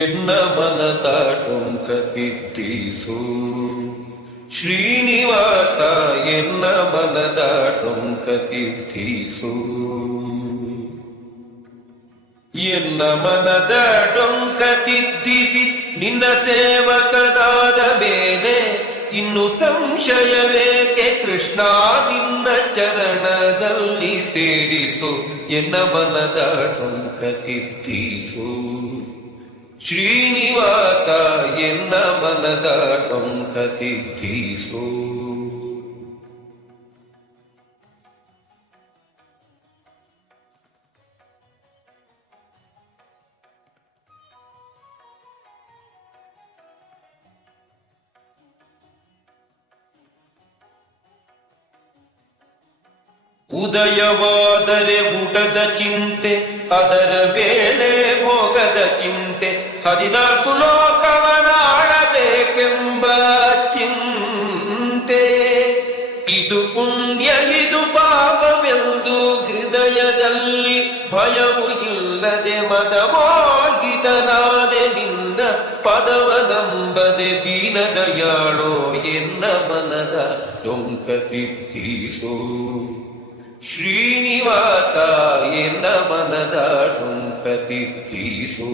ಎನ್ನ ಮನದ ಟೊಂಕತಿದ್ದೀಸು ಶ್ರೀನಿವಾಸ ಎನ್ನ ಮನದ ಟೊಂಕತಿದ್ದೀಸು ಎನ್ನ ಮನದ ಟೊಂಕತಿದ್ದಿಸಿ ನಿನ್ನ ಸೇವಕನಾದ ಮೇಲೆ ಇನ್ನು ಸಂಶಯವೇಕೆ ಕೃಷ್ಣ ನಿನ್ನ ಚರಣದಲ್ಲಿ ಸೇರಿಸು ಎನ್ನ ಮನದ ಟೊಂಕತಿದ್ದೀಸು ಶ್ರೀನಿವಾಸ ಎನ್ನ ಮನದ ಟೊಂಕತಿದ್ದೀಸು ಉದಯವಾದರೆ ಊಟದ ಚಿಂತೆ ಅದರ ವೇಳೆ ಭೋಗದ ಚಿಂತೆ 14 ಲೋಕವನಾಡಬೇಕೆಂಬ ಚಿಂತೆ ಇದು ಪುಣ್ಯ ಇದು ಪಾಪವೆಂದು ಹೃದಯದಲ್ಲಿ ಭಯವು ಇಲ್ಲದೆ ಮದಮೋಹಿತನಾದೆ ನಿನ್ನ ಪದವನಂಬದೆ ದೀನ ದಯಾಳೋ ಎನ್ನ ಮನದ ಟೊಂಕತಿದ್ದೀಸು ಶ್ರೀನಿವಾಸ ಎನ್ನ ಮನದ ಟೊಂಕತಿದ್ದೀಸು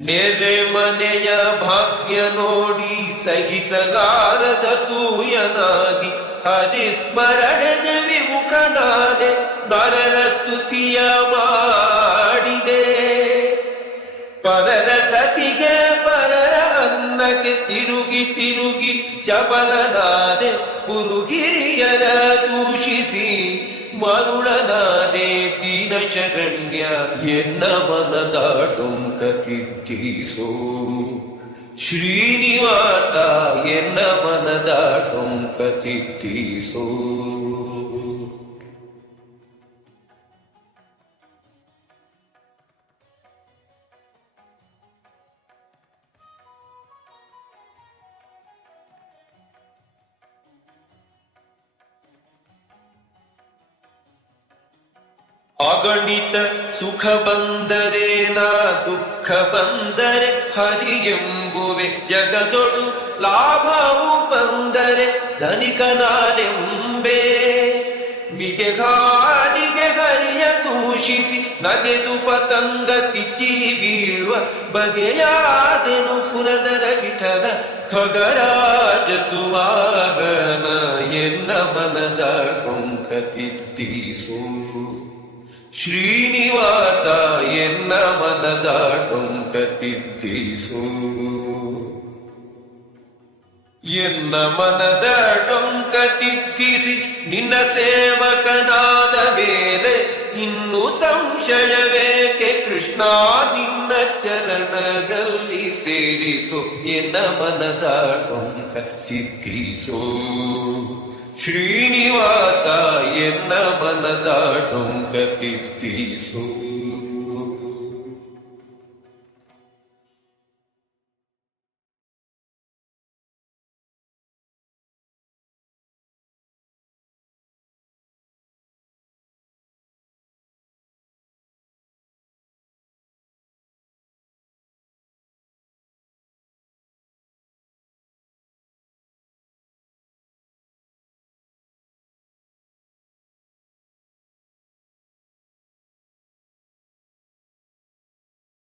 ನೆರೆ ಮನೆಯ ಭಾಗ್ಯ ನೋಡಿ ಸಹಿಸಲಾರದ ಸೂಯನಾಗಿ ಹರಿಸ್ಮರಣೆ ವಿಮುಖನಾದೆ ನರರ ಸ್ತುತಿಯ ಮಾಡಿದೆ ಪರರ ಸತಿಗೆ ಪರರ ಅನ್ನಕ್ಕೆ ತಿರುಗಿ ತಿರುಗಿ ಚಪಲನಾದೆ ಕುರುಗಿರಿಯರ ದೂಷಿಸಿ ಮರುಳನಾದೆ ದೀನ ಶರಣ್ಯ ಎನ್ನ ಮನದ ಟೊಂಕತಿದ್ದೀಸು ಶ್ರೀನಿವಾಸ ಎನ್ನ ಮನದ ಟೊಂಕತಿದ್ದೀಸು ಅಗಣಿತ ಸುಖ ಬಂದರೆ ನಾ ದುಃಖ ಬಂದರೆ ಹರಿಯೆಂಬುವೆ ಜಗದೊಳು ಲಾಭವು ಬಂದರೆ ಧನಿಕನಾನೆಂಬೆ ಮಿಗೆಗಾಡಿಗೆ ಹರಿಯ ದೂಷಿಸಿ ನಗೆದು ಪತಂಗ ಕಿಚ್ಚಿರಿ ಬೀಳುವ ಬಗೆಯಾದೆನು ಪುರದರ ವಿಠಲ ಖಗರಾಜ ಸುವಾಹನ ಎನ್ನ ಮನದ ಟೊಂಕತಿದ್ದೀಸು ಶ್ರೀನಿವಾಸ ಎನ್ನ ಮನದ ಟೊಂಕತಿದ್ದೀಸು ಎನ್ನ ಮನದ ಟೊಂಕತಿದ್ದಿಸಿ ನಿನ್ನ ಸೇವಕನಾದ ಮೇಲೆ ಇನ್ನು ಸಂಶಯವೇಕೆ ಕೃಷ್ಣ ನಿನ್ನ ಚರಣದಲ್ಲಿ ಸೇರಿಸು ಎನ್ನ ಮನದ ಟೊಂಕತಿದ್ದೀಸು ಶ್ರೀನಿವಾಸ ಎನ್ನ ಮನದ ಟೊಂಕತಿದ್ದೀಸು